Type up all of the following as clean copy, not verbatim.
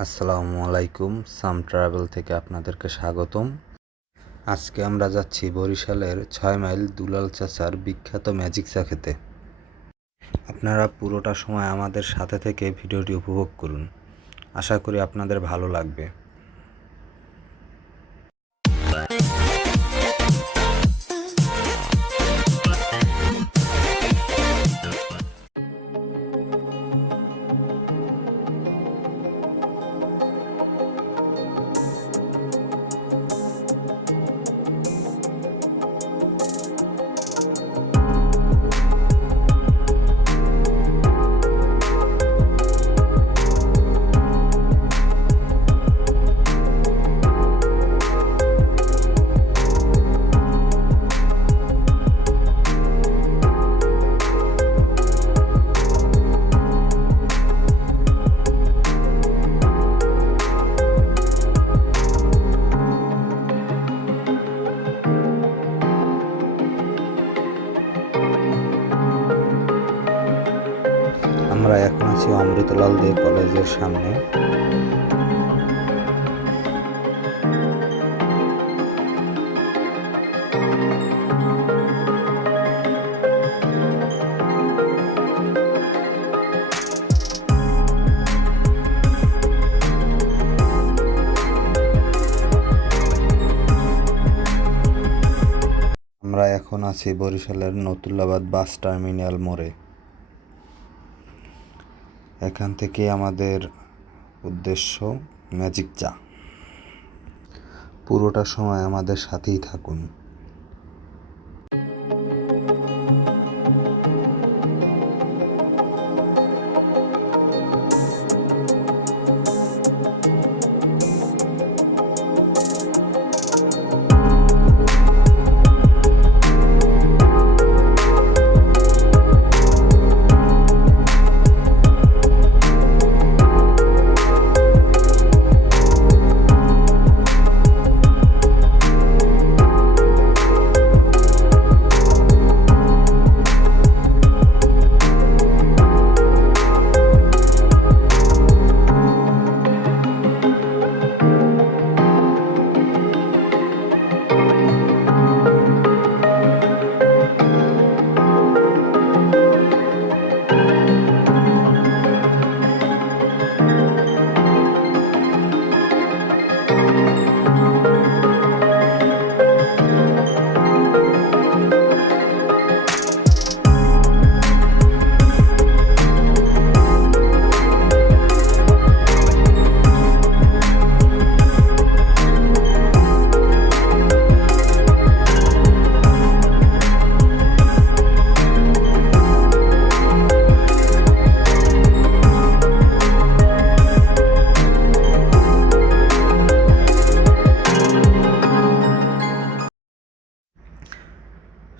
আসসালামু আলাইকুম, সাম ট্রাভেল থেকে আপনাদেরকে স্বাগতম। আজকে আমরা যাচ্ছি বরিশালের 6 মাইল দুলাল চাচার বিখ্যাত ম্যাজিক চা খেতে। আপনারা পুরোটা সময় আমাদের সাথে থেকে ভিডিওটি উপভোগ করুন। আশা করি আপনাদের ভালো লাগবে। আমরা এখন আছি অমৃতলাল দে কলেজের সামনে। আমরা এখন আছি বরিশালের নতুল্লাবাদ বাস টার্মিনাল মোড়ে। এখান থেকে আমাদের উদ্দেশ্য ম্যাজিক চা। পুরোটা সময় আমাদের সাথেই থাকুন।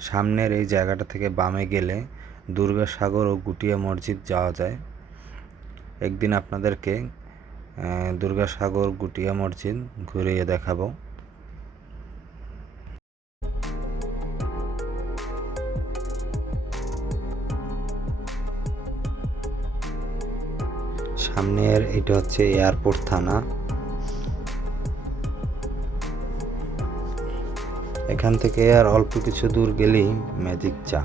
সামনের এই জায়গাটা থেকে বামে গেলে দুর্গাসাগর ও গুটিয়া মসজিদ যাওয়া যায়। একদিন আপনাদেরকে দুর্গাসাগর গুটিয়া মসজিদ ঘুরিয়ে দেখাবো। সামনের এটা হচ্ছে এয়ারপোর্ট থানা। এখান থেকে আর অল্প কিছু দূর গেলেই ম্যাজিক চা।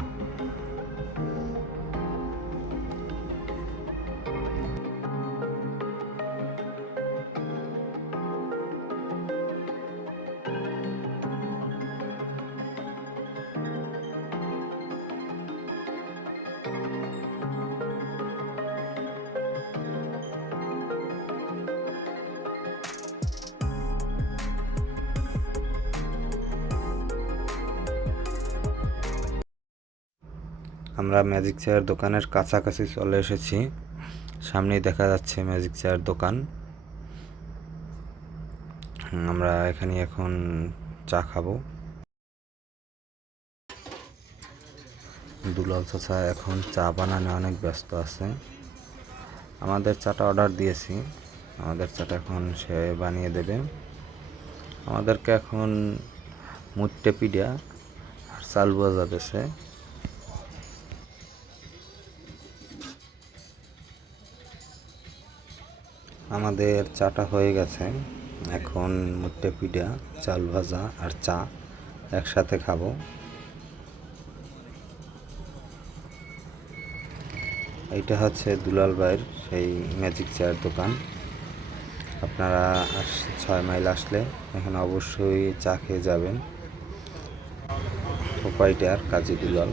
আমরা ম্যাজিক চায়ের দোকানের কাছাকাছি চলে এসেছি। সামনেই দেখা যাচ্ছে ম্যাজিক চায়ের দোকান। আমরা এখানে এখন চা খাবো। দুলাল চাচা এখন চা বানানো অনেক ব্যস্ত আছে। আমাদের চাটা অর্ডার দিয়েছি, আমাদের চাটা এখন সে বানিয়ে দেবে। আমাদেরকে এখন মুট্টে পিডিয়া আর চাল ভাজা দেছে। আমাদের চাটা হয়ে গেছে, এখন মুট্টে পিঠা, চাল ভাজা আর চা একসাথে খাবো। এইটা হচ্ছে দুলাল ভাইয়ের সেই ম্যাজিক চেয়ার দোকান। আপনারা 6 মাইল আসলে এখানে অবশ্যই চা খেয়ে যাবেন। প্রোপাইটার কাজী দুলাল।